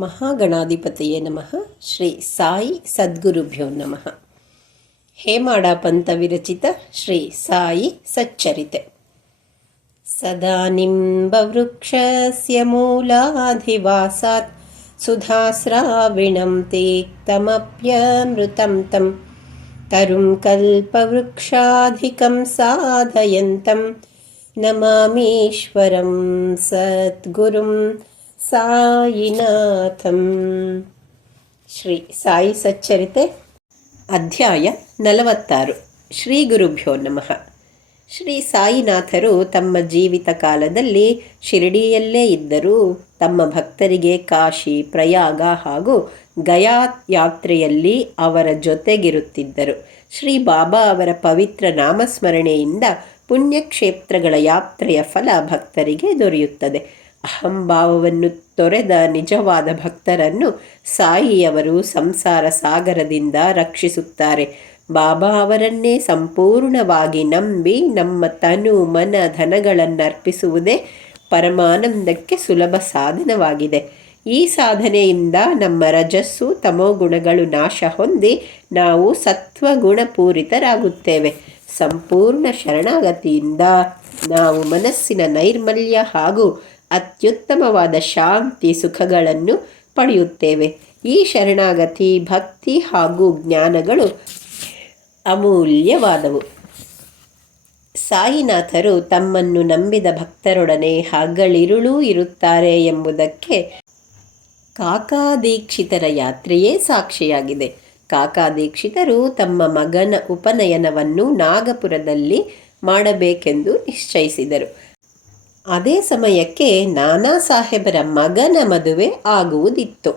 ಮಹಾಗಣಾಧಿಪತಿಯೇ ನಮಃ. ಶ್ರೀ ಸಾಯಿ ಸದ್ಗುರುಭ್ಯೋ ನಮಃ. ಹೇಮಾಡ ಪಂಥ ವಿರಚಿತ ಶ್ರೀ ಸಾಯಿ ಸಚ್ಚರಿತೆ. ಸದಾ ನಿಂಬವೃಕ್ಷಸ್ಯ ಮೂಲಾಧಿವಾಸಾತ್ ಸುಧಾಸ್ರಾವಿಣಂ ತೇಕ್ತಮಪ್ಯಮೃತಂ ತಂ ತರುಂ ಕಲ್ಪವೃಕ್ಷಾಧಿಕಂ ಸಾಧಯಂತಂ ನಮಾಮೀಶ್ವರಂ ಸದ್ಗುರುಂ ಸಾಯಿನಾಥಂ. ಶ್ರೀ ಸಾಯಿ ಸಚ್ಚರಿತೆ ಅಧ್ಯಾಯ 46. ಶ್ರೀ ಗುರುಭ್ಯೋ ನಮಃ. ಶ್ರೀ ಸಾಯಿನಾಥರು ತಮ್ಮ ಜೀವಿತ ಕಾಲದಲ್ಲಿ ಶಿರಡಿಯಲ್ಲೇ ಇದ್ದರೂ ತಮ್ಮ ಭಕ್ತರಿಗೆ ಕಾಶಿ, ಪ್ರಯಾಗ ಹಾಗೂ ಗಯಾ ಯಾತ್ರೆಯಲ್ಲಿ ಅವರ ಜೊತೆಗಿರುತ್ತಿದ್ದರು. ಶ್ರೀ ಬಾಬಾ ಅವರ ಪವಿತ್ರ ನಾಮಸ್ಮರಣೆಯಿಂದ ಪುಣ್ಯಕ್ಷೇತ್ರಗಳ ಯಾತ್ರೆಯ ಫಲ ಭಕ್ತರಿಗೆ ದೊರೆಯುತ್ತದೆ. ಅಹಂಭಾವವನ್ನು ತೊರೆದ ನಿಜವಾದ ಭಕ್ತರನ್ನು ಸಾಯಿಯವರು ಸಂಸಾರ ಸಾಗರದಿಂದ ರಕ್ಷಿಸುತ್ತಾರೆ. ಬಾಬಾ ಅವರನ್ನೇ ಸಂಪೂರ್ಣವಾಗಿ ನಂಬಿ ನಮ್ಮ ತನು ಮನ ಧನಗಳನ್ನರ್ಪಿಸುವುದೇ ಪರಮಾನಂದಕ್ಕೆ ಸುಲಭ ಸಾಧನವಾಗಿದೆ. ಈ ಸಾಧನೆಯಿಂದ ನಮ್ಮ ರಜಸ್ಸು ತಮೋಗುಣಗಳು ನಾಶ ಹೊಂದಿ ನಾವು ಸತ್ವಗುಣಪೂರಿತರಾಗುತ್ತೇವೆ. ಸಂಪೂರ್ಣ ಶರಣಾಗತಿಯಿಂದ ನಾವು ಮನಸ್ಸಿನ ನೈರ್ಮಲ್ಯ ಹಾಗೂ ಅತ್ಯುತ್ತಮವಾದ ಶಾಂತಿ ಸುಖಗಳನ್ನು ಪಡೆಯುತ್ತೇವೆ. ಈ ಶರಣಾಗತಿ, ಭಕ್ತಿ ಹಾಗೂ ಜ್ಞಾನಗಳು ಅಮೂಲ್ಯವಾದವು. ಸಾಯಿನಾಥರು ತಮ್ಮನ್ನು ನಂಬಿದ ಭಕ್ತರೊಡನೆ ಹಗಲಿರುಳೂ ಇರುತ್ತಾರೆ ಎಂಬುದಕ್ಕೆ ಕಾಕಾದೀಕ್ಷಿತರ ಯಾತ್ರೆಯೇ ಸಾಕ್ಷಿಯಾಗಿದೆ. ಕಾಕಾದೀಕ್ಷಿತರು ತಮ್ಮ ಮಗನ ಉಪನಯನವನ್ನು ನಾಗಪುರದಲ್ಲಿ ಮಾಡಬೇಕೆಂದು ನಿಶ್ಚಯಿಸಿದರು. ಅದೇ ಸಮಯಕ್ಕೆ ನಾನಾ ಸಾಹೇಬರ ಮಗನ ಮದುವೆ ಆಗುವುದಿತ್ತು.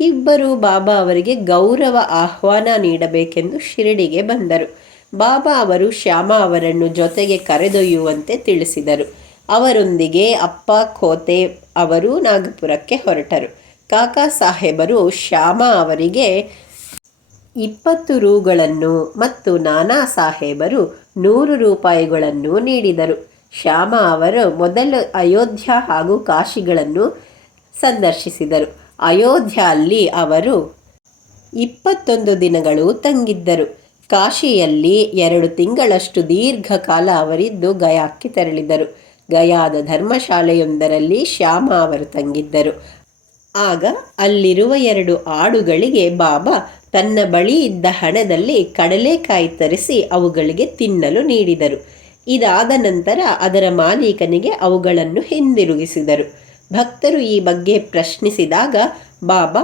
ಇಬ್ಬರು ಬಾಬಾ ಅವರಿಗೆ ಗೌರವ ಆಹ್ವಾನ ನೀಡಬೇಕೆಂದು ಶಿರಡಿಗೆ ಬಂದರು. ಬಾಬಾ ಅವರು ಶ್ಯಾಮ ಅವರನ್ನು ಜೊತೆಗೆ ಕರೆದೊಯ್ಯುವಂತೆ ತಿಳಿಸಿದರು. ಅವರೊಂದಿಗೆ ಅಪ್ಪ ಖೋತೆ ಅವರು ನಾಗಪುರಕ್ಕೆ ಹೊರಟರು. ಕಾಕಾ ಸಾಹೇಬರು ಶ್ಯಾಮ ಅವರಿಗೆ 20 ರೂಗಳನ್ನು ಮತ್ತು ನಾನಾ ಸಾಹೇಬರು 100 ರೂಪಾಯಿಗಳನ್ನು ನೀಡಿದರು. ಶ್ಯಾಮ ಅವರು ಮೊದಲು ಅಯೋಧ್ಯ ಹಾಗೂ ಕಾಶಿಗಳನ್ನು ಸಂದರ್ಶಿಸಿದರು. ಅಯೋಧ್ಯೆಯಲ್ಲಿ ಅವರು 21 ದಿನಗಳು ತಂಗಿದ್ದರು. ಕಾಶಿಯಲ್ಲಿ 2 ತಿಂಗಳಷ್ಟು ದೀರ್ಘಕಾಲ ಅವರಿದ್ದು ಗಯಾಕ್ಕೆ ತೆರಳಿದರು. ಗಯಾದ ಧರ್ಮಶಾಲೆಯೊಂದರಲ್ಲಿ ಶ್ಯಾಮ ಅವರು ತಂಗಿದ್ದರು. ಆಗ ಅಲ್ಲಿರುವ 2 ಆಡುಗಳಿಗೆ ಬಾಬಾ ತನ್ನ ಬಳಿ ಇದ್ದ ಹಣದಲ್ಲಿ ಕಡಲೆಕಾಯಿ ತರಿಸಿ ಅವುಗಳಿಗೆ ತಿನ್ನಲು ನೀಡಿದರು. ಇದಾದ ನಂತರ ಅದರ ಮಾಲೀಕನಿಗೆ ಅವುಗಳನ್ನು ಹಿಂದಿರುಗಿಸಿದರು. ಭಕ್ತರು ಈ ಬಗ್ಗೆ ಪ್ರಶ್ನಿಸಿದಾಗ ಬಾಬಾ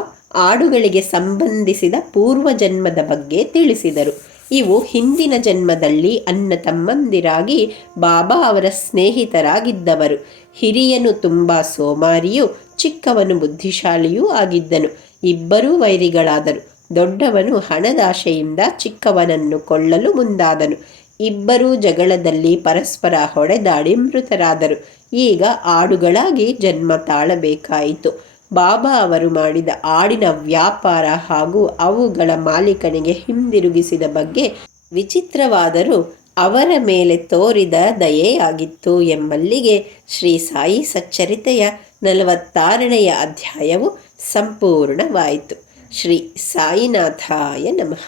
ಆಡುಗಳಿಗೆ ಸಂಬಂಧಿಸಿದ ಪೂರ್ವ ಜನ್ಮದ ಬಗ್ಗೆ ತಿಳಿಸಿದರು. ಇವು ಹಿಂದಿನ ಜನ್ಮದಲ್ಲಿ ಅಣ್ಣ ತಮ್ಮಂದಿರಾಗಿ ಬಾಬಾ ಅವರ ಸ್ನೇಹಿತರಾಗಿದ್ದವರು. ಹಿರಿಯನು ತುಂಬ ಸೋಮಾರಿಯೂ ಚಿಕ್ಕವನು ಬುದ್ಧಿಶಾಲಿಯೂ ಆಗಿದ್ದನು. ಇಬ್ಬರೂ ವೈರಿಗಳಾದರು. ದೊಡ್ಡವನು ಹಣದಾಶೆಯಿಂದ ಚಿಕ್ಕವನನ್ನು ಕೊಳ್ಳಲು ಮುಂದಾದನು. ಇಬ್ಬರೂ ಜಗಳದಲ್ಲಿ ಪರಸ್ಪರ ಹೊಡೆದಾಡಿ ಮೃತರಾದರು. ಈಗ ಆಡುಗಳಾಗಿ ಜನ್ಮ ತಾಳಬೇಕಾಯಿತು. ಬಾಬಾ ಅವರು ಮಾಡಿದ ಆಡಿನ ವ್ಯಾಪಾರ ಹಾಗೂ ಅವುಗಳ ಮಾಲೀಕನಿಗೆ ಹಿಂದಿರುಗಿಸಿದ ಬಗ್ಗೆ ವಿಚಿತ್ರವಾದರೂ ಅವರ ಮೇಲೆ ತೋರಿದ ದಯೆಯಾಗಿತ್ತು ಎಂಬಲ್ಲಿಗೆ ಶ್ರೀ ಸಾಯಿ ಸಚ್ಚರಿತೆಯ 46ನೇ ಅಧ್ಯಾಯವು ಸಂಪೂರ್ಣವಾಯಿತು. ಶ್ರೀ ಸಾಯಿನಾಥಾಯ ನಮಃ.